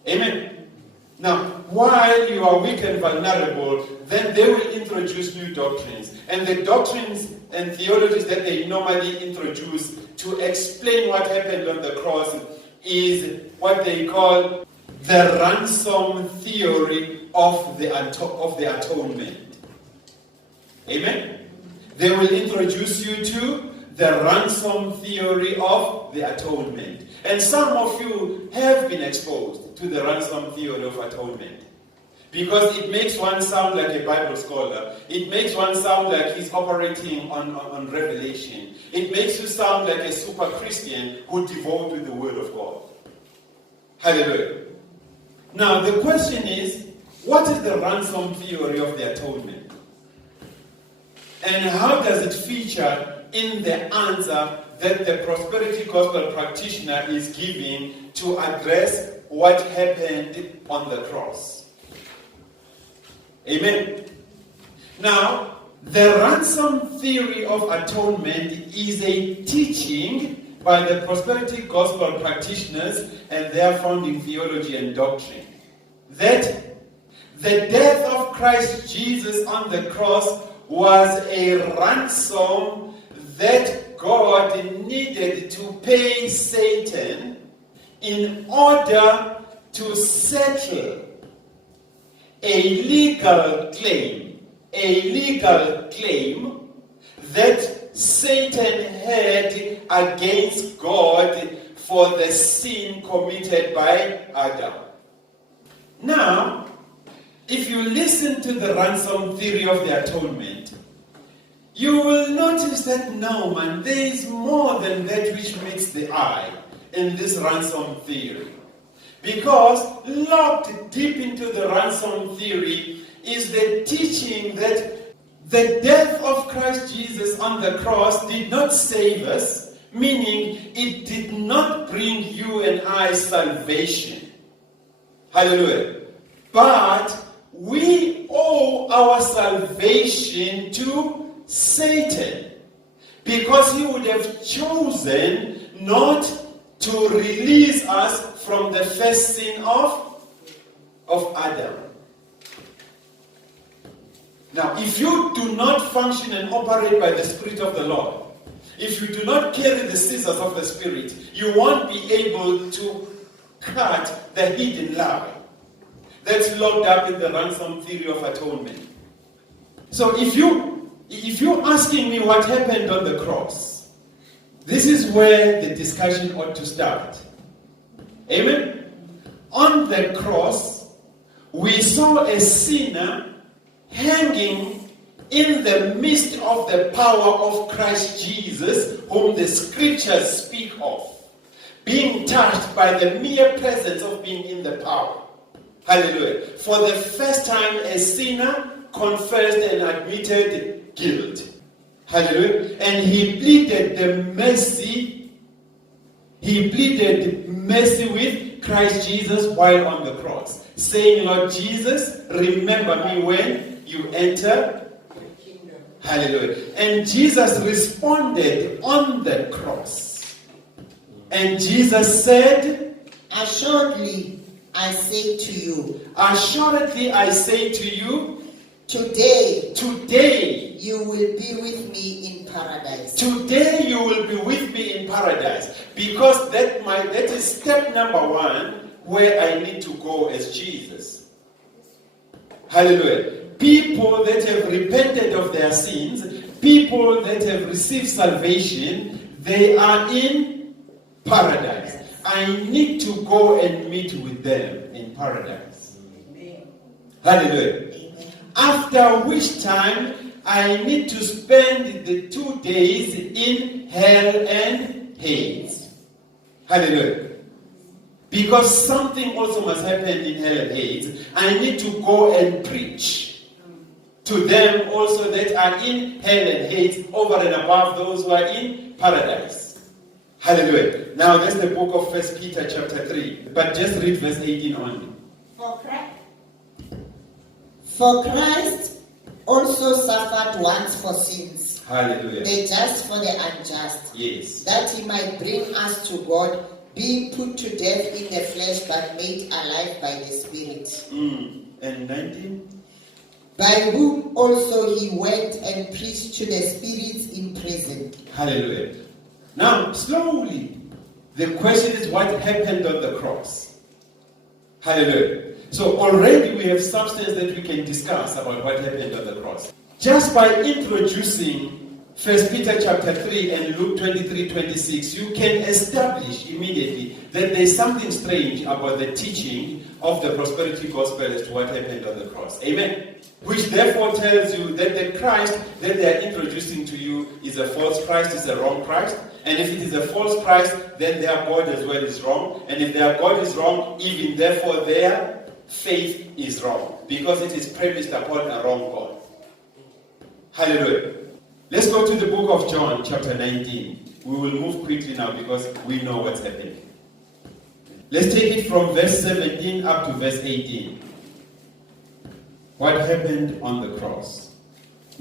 Amen. Now, while you are weak and vulnerable, then they will introduce new doctrines. And the doctrines and theologies that they normally introduce to explain what happened on the cross is what they call the ransom theory of the atonement. Amen? They will introduce you to the ransom theory of the atonement. And some of you have been exposed to the ransom theory of atonement. Because it makes one sound like a Bible scholar. It makes one sound like he's operating on revelation. It makes you sound like a super Christian who devotes to the Word of God. Hallelujah. Now the question is, what is the ransom theory of the atonement? And how does it feature in the answer that the prosperity gospel practitioner is giving to address what happened on the cross? Amen. Now, the ransom theory of atonement is a teaching by the prosperity gospel practitioners and their founding theology and doctrine that the death of Christ Jesus on the cross was a ransom that God needed to pay Satan in order to settle a legal claim that Satan had against God for the sin committed by Adam. Now, if you listen to the ransom theory of the atonement, you will notice that no, man, there is more than that which meets the eye in this ransom theory. Because locked deep into the ransom theory is the teaching that the death of Christ Jesus on the cross did not save us, meaning it did not bring you and I salvation. Hallelujah. But we owe our salvation to Satan, because he would have chosen not to release us from the first sin of Adam. Now, if you do not function and operate by the Spirit of the Lord, if you do not carry the scissors of the Spirit, you won't be able to cut the hidden lie that's locked up in the ransom theory of atonement. So if you're asking me what happened on the cross, this is where the discussion ought to start. Amen? On the cross, we saw a sinner hanging in the midst of the power of Christ Jesus, whom the scriptures speak of, being touched by the mere presence of being in the power. Hallelujah. For the first time, a sinner confessed and admitted guilt. Hallelujah. And he pleaded mercy with Christ Jesus while on the cross, saying, Lord Jesus, remember me when you enter the kingdom. Hallelujah. And Jesus responded on the cross. And Jesus said, assuredly I say to you, today you will be with me in paradise. Today you will be with me in paradise. Because that is step number one, where I need to go as Jesus. Hallelujah. People that have repented of their sins, people that have received salvation, they are in paradise. I need to go and meet with them in paradise. Amen. Hallelujah. Amen. After which time, I need to spend the 2 days in hell and Hades. Hallelujah. Because something also must happen in hell and Hades. I need to go and preach to them also that are in hell and Hades, over and above those who are in paradise. Hallelujah. Now that's the book of 1 Peter chapter 3. But just read verse 18 only. For Christ also suffered once for sins. Hallelujah. The just for the unjust. Yes. That he might bring us to God, being put to death in the flesh, but made alive by the Spirit. And 19? By whom also he went and preached to the spirits in prison. Hallelujah. Now, slowly, the question is what happened on the cross. Hallelujah. So already we have substance that we can discuss about what happened on the cross. Just by introducing 1 Peter chapter 3 and Luke 23:26, you can establish immediately that there is something strange about the teaching of the prosperity gospel as to what happened on the cross. Amen. Which therefore tells you that the Christ that they are introducing to you is a false Christ, is a wrong Christ. And if it is a false Christ, then their God as well is wrong. And if their God is wrong, even therefore their faith is wrong. Because it is premised upon a wrong God. Hallelujah. Let's go to the book of John, chapter 19. We will move quickly now because we know what's happening. Let's take it from verse 17 up to verse 18. What happened on the cross?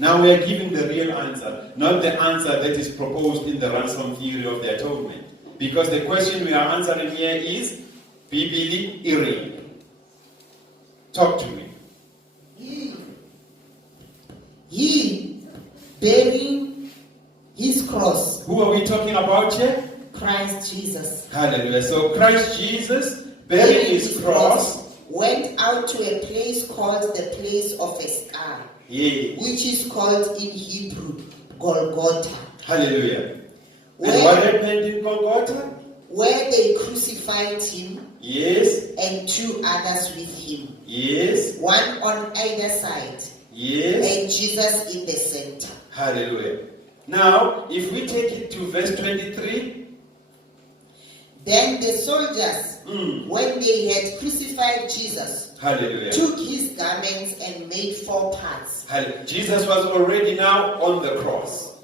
Now we are giving the real answer, not the answer that is proposed in the ransom theory of the atonement. Because the question we are answering here is Bibili Iri. Talk to me. He bearing his cross. Who are we talking about here? Christ Jesus. Hallelujah. So Christ Jesus, bearing his cross, went out to a place called the place of a skull, yes. which is called in Hebrew Golgotha. Hallelujah. And what happened in Golgotha? Where they crucified him, yes, and two others with him, yes, one on either side, yes, and Jesus in the center. Hallelujah. Now, if we take it to verse 23, then the soldiers, when they had crucified Jesus, hallelujah, took his garments and made 4 parts. Jesus was already now on the cross.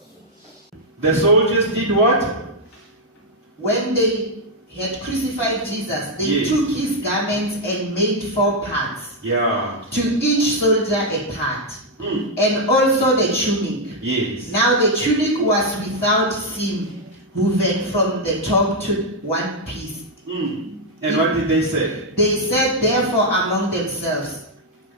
The soldiers did what? When they had crucified Jesus, they yes. took his garments and made 4 parts. Yeah. To each soldier a part. And also the tunic. Yes. Now the tunic was without seam, woven from the top to one piece. And what did they say? They said therefore among themselves,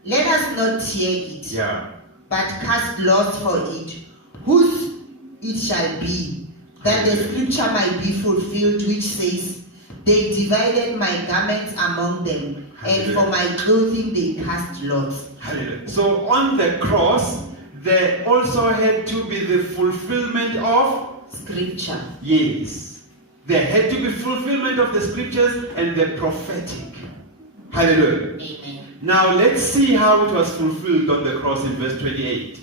let us not tear it, yeah, but cast lots for it, whose it shall be, that the scripture might be fulfilled, which says, they divided my garments among them, and for my clothing they cast lots. Hallelujah. So on the cross, there also had to be the fulfillment of Scripture. Yes. There had to be fulfillment of the scriptures and the prophetic. Hallelujah. Amen. Now let's see how it was fulfilled on the cross in verse 28.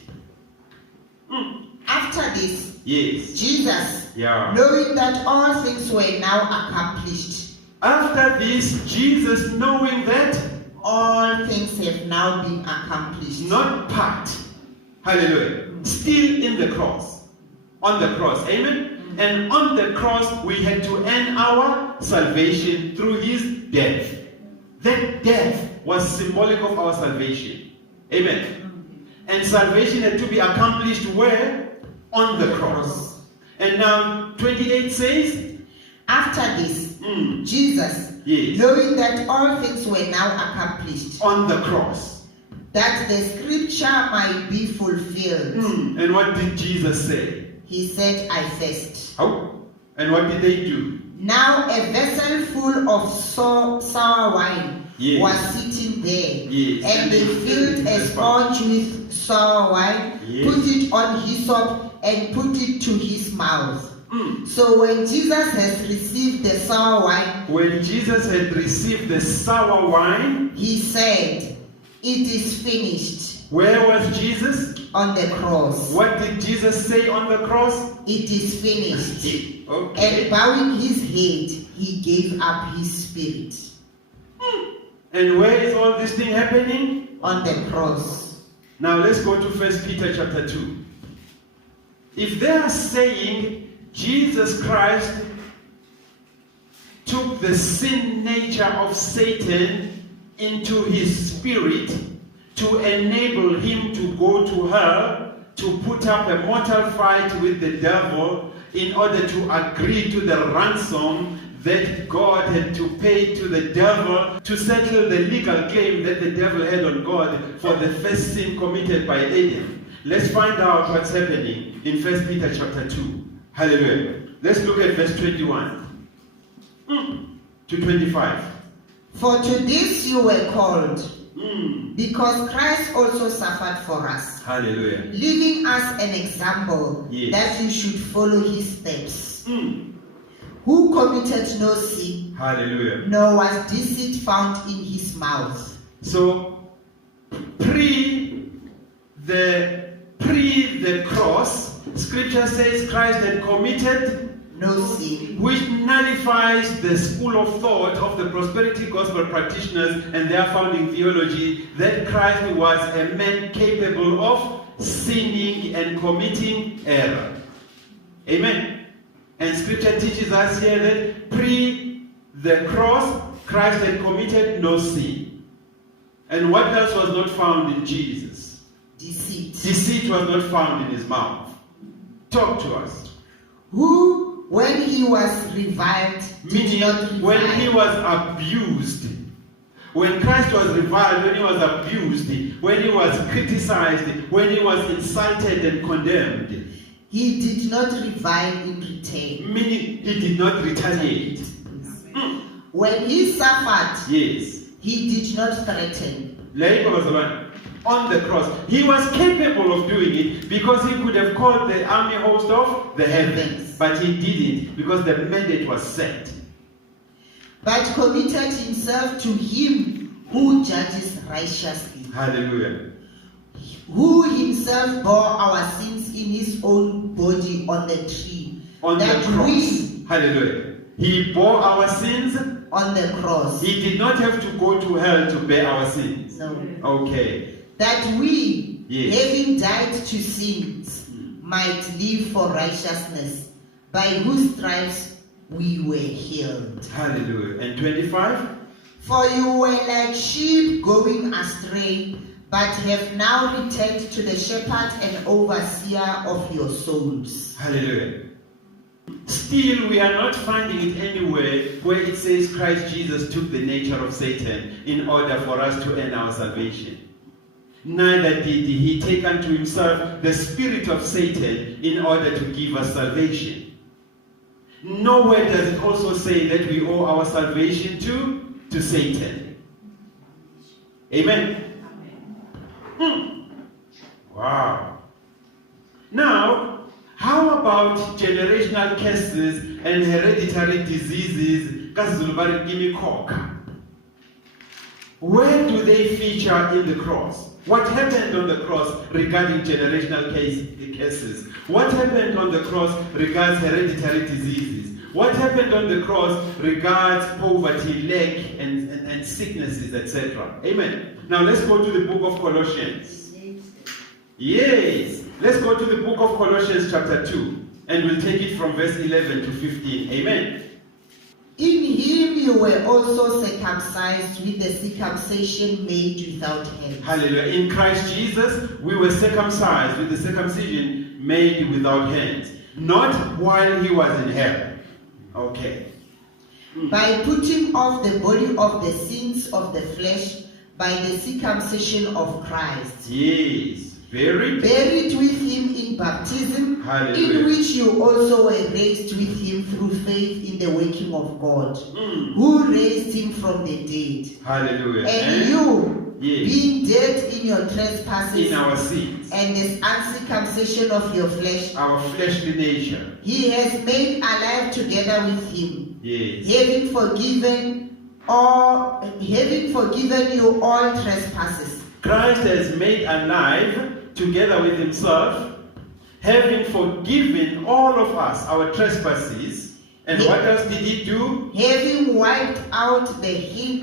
After this, yes, Jesus, yeah, knowing that all things were now accomplished. After this, Jesus, knowing that all things have now been accomplished. Not part. Hallelujah. Still in the cross. On the cross. Amen. And on the cross, we had to earn our salvation through his death. That death was symbolic of our salvation. Amen. And salvation had to be accomplished where? On the cross. And now 28 says, after this, Jesus, yes, knowing that all things were now accomplished, on the cross, that the scripture might be fulfilled. And what did Jesus say? He said, I thirst. How? And what did they do? Now a vessel full of sour wine yes, was sitting there, yes, and they filled a sponge with sour wine, yes, put it on hyssop, and put it to his mouth. So when Jesus has received the sour wine, when Jesus had received the sour wine, he said, it is finished. Where was Jesus? On the cross. What did Jesus say on the cross? It is finished. Okay. And bowing his head, he gave up his spirit. And where is all this thing happening? On the cross. Now let's go to 1 Peter chapter 2. If they are saying Jesus Christ took the sin nature of Satan into his spirit to enable him to go to hell, to put up a mortal fight with the devil in order to agree to the ransom that God had to pay to the devil to settle the legal claim that the devil had on God for the first sin committed by Adam. Let's find out what's happening in 1 Peter chapter 2. Hallelujah. Let's look at verse 21 to 25. For to this you were called, because Christ also suffered for us. Hallelujah. Leaving us an example, yes, that you should follow his steps. Who committed no sin, hallelujah, nor was deceit found in his mouth. So pre the cross, scripture says Christ had committed no sin, which nullifies the school of thought of the prosperity gospel practitioners and their founding theology that Christ was a man capable of sinning and committing error. Amen. And scripture teaches us here that pre the cross, Christ had committed no sin. And what else was not found in Jesus? deceit. Deceit was not found in his mouth. Talk to us. Who, when he was reviled, did not Meaning, revile. when he was abused, when Christ was reviled, when he was abused, when he was criticized, when he was insulted and condemned, He did not revile in return. meaning he did not retaliate. When he suffered, Yes. he did not threaten. Like on the cross, he was capable of doing it because he could have called the army host of the heavens, but he didn't because the mandate was set. But committed himself to him who judges righteously, Hallelujah. who himself bore our sins in his own body on the tree, On the that cross. we, Hallelujah. He bore our sins. on the cross, He did not have to go to hell to bear our sins. no, Okay. that we, Yes. having died to sins, might live for righteousness, by whose stripes we were healed. Hallelujah. And 25? For you were like sheep going astray, but have now returned to the shepherd and overseer of your souls. Hallelujah. Still, we are not finding it anywhere where it says Christ Jesus took the nature of Satan in order for us to earn our salvation. Neither did he take unto himself the spirit of Satan in order to give us salvation. Nowhere does it also say that we owe our salvation to Satan. Amen. Wow. Now, how about generational curses and hereditary diseases? Where do they feature in the cross? What happened on the cross regarding generational curses? What happened on the cross regards hereditary diseases? What happened on the cross regards poverty, lack, and sicknesses, etc. Amen. Now let's go to the book of Colossians. Yes. Let's go to the book of Colossians chapter 2. And we'll take it from verse 11 to 15. Amen. In him you were also circumcised with the circumcision made without hands. Hallelujah. In Christ Jesus, we were circumcised with the circumcision made without hands. Not while he was in hell. Okay. By putting off the body of the sins of the flesh by the circumcision of Christ. Yes. Buried with him in baptism, Hallelujah. in which you also were raised with him through faith in the working of God, who raised him from the dead. Hallelujah. And you, Yes. being dead in your trespasses In our sins, and the uncircumcision of your flesh, our fleshly nature. he has made alive together with him, Yes. having forgiven you all trespasses. Christ has made alive together with himself, having forgiven all of us our trespasses. And what else did he do? Having wiped out the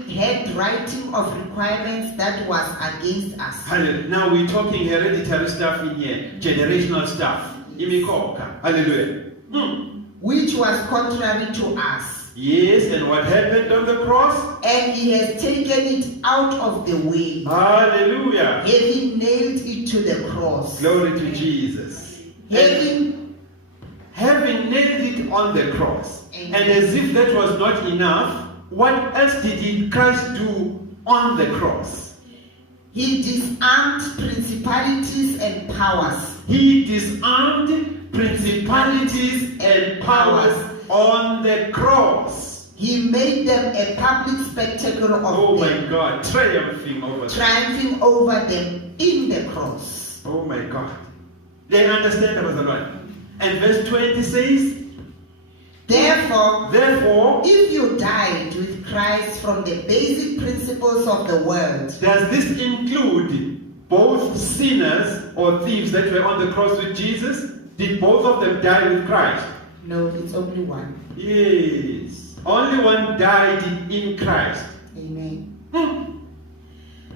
handwriting of requirements that was against us. Hallelujah. Now we're talking hereditary stuff in here, generational stuff. Hallelujah. Which was contrary to us. Yes, and what happened on the cross? And he has taken it out of the way, Hallelujah. having nailed it to the cross. Glory to Jesus. Having nailed it on the cross, and as if that was not enough, what else did Christ do on the cross? He disarmed principalities and powers. He disarmed principalities and powers on the cross. He made them a public spectacle of Oh my them, God, triumphing over them. triumphing over them in the cross. Oh my God. They understand that was the Lord. And verse 20 says, Therefore, if you died with Christ from the basic principles of the world, does this include both sinners or thieves that were on the cross with Jesus? Did both of them die with Christ? no, it's only one. Yes. Only one died in Christ. Amen.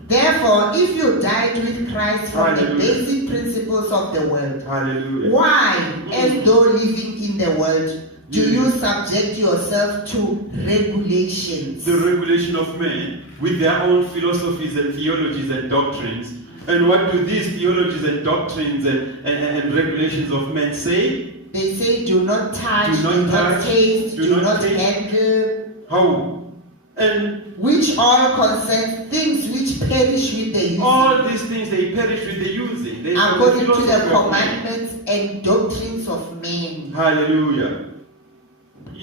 Therefore, if you died with Christ from the Hallelujah. basic principles of the world, Hallelujah. why, as though living in the world, do you subject yourself to regulations? The regulation of men with their own philosophies and theologies and doctrines And what do these theologies and doctrines and regulations of men say? They say do not touch, Do not do not touch, taste, do do not not taste. handle, How? And which all concern things which perish with the using, all these things, they perish with the using. They are according to philosophy the of men. commandments and doctrines of men. Hallelujah.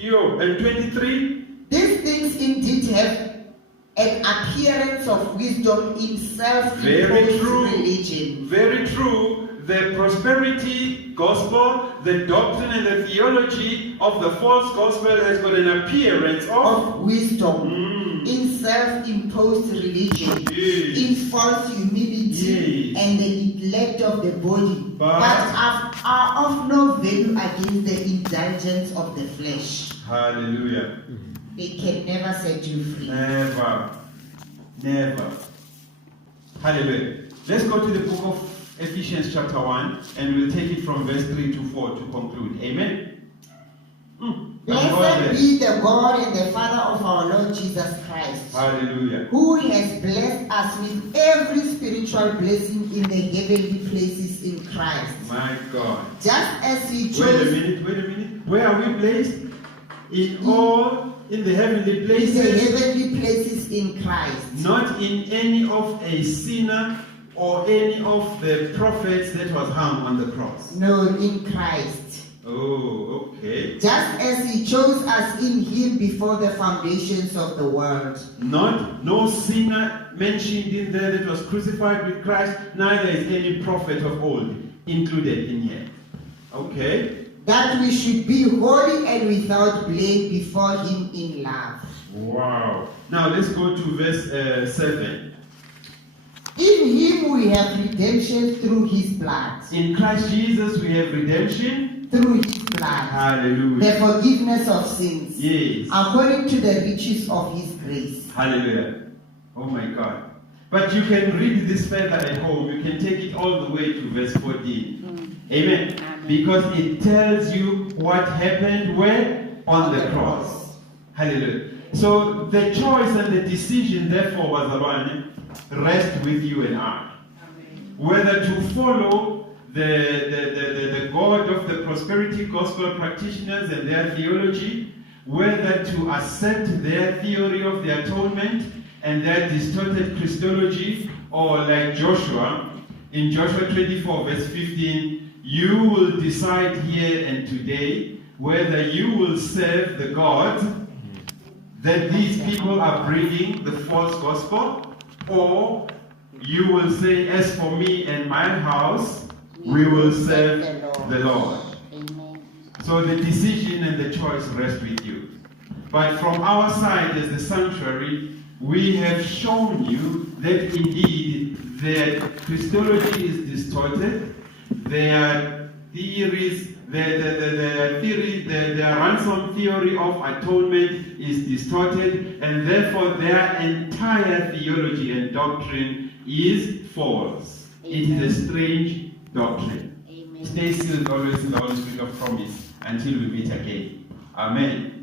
And 23. These things indeed have an appearance of wisdom in Very self-imposed true. religion. Very true. The prosperity gospel, the doctrine and the theology of the false gospel has got an appearance of Of wisdom in self-imposed religion, Yes. in false humility, Yes. and the neglect of the body, But- are of no value against the indulgence of the flesh. Hallelujah. They can never set you free. Never. Never. Hallelujah. Let's go to the book of Ephesians chapter 1 and we'll take it from verse 3 to 4 to conclude. Amen. Blessed be the God and the Father of our Lord Jesus Christ, Hallelujah. who has blessed us with every spiritual blessing in the heavenly places in Christ. My God. Just as He Wait a chose minute. Where are we placed? In the heavenly in the places, heavenly places in Christ. not in any of a sinner or any of the prophets that was hung on the cross. No, in Christ. Oh, okay. Just as He chose us in Him before the foundations of the world. No sinner mentioned in there that was crucified with Christ, neither is any prophet of old included in here. Okay. That we should be holy and without blame before Him in love. Wow. Now let's go to verse 7. In Him we have redemption through His blood. In Christ Jesus we have redemption. Through His blood. Hallelujah. The forgiveness of sins. Yes. According to the riches of His grace. Hallelujah. Oh my God. But you can read this further at home. You can take it all the way to verse 14. Amen. Because it tells you what happened where? On the cross. Hallelujah. So the choice and the decision, therefore, was rest with you and I. Whether to follow the God of the prosperity gospel practitioners and their theology, whether to accept their theory of the atonement and their distorted Christology, or like Joshua, in Joshua 24 verse 15, you will decide here and today whether you will serve the God that these people are bringing, the false gospel, or you will say, as for me and my house, we will serve the Lord. Amen. So the decision and the choice rest with you. But from our side as the sanctuary, we have shown you that indeed their Christology is distorted, their theories, their ransom theory of atonement is distorted, and therefore their entire theology and doctrine is false. It is a strange doctrine. Amen. Stay sealed always in the Holy Spirit of promise until we meet again. Amen.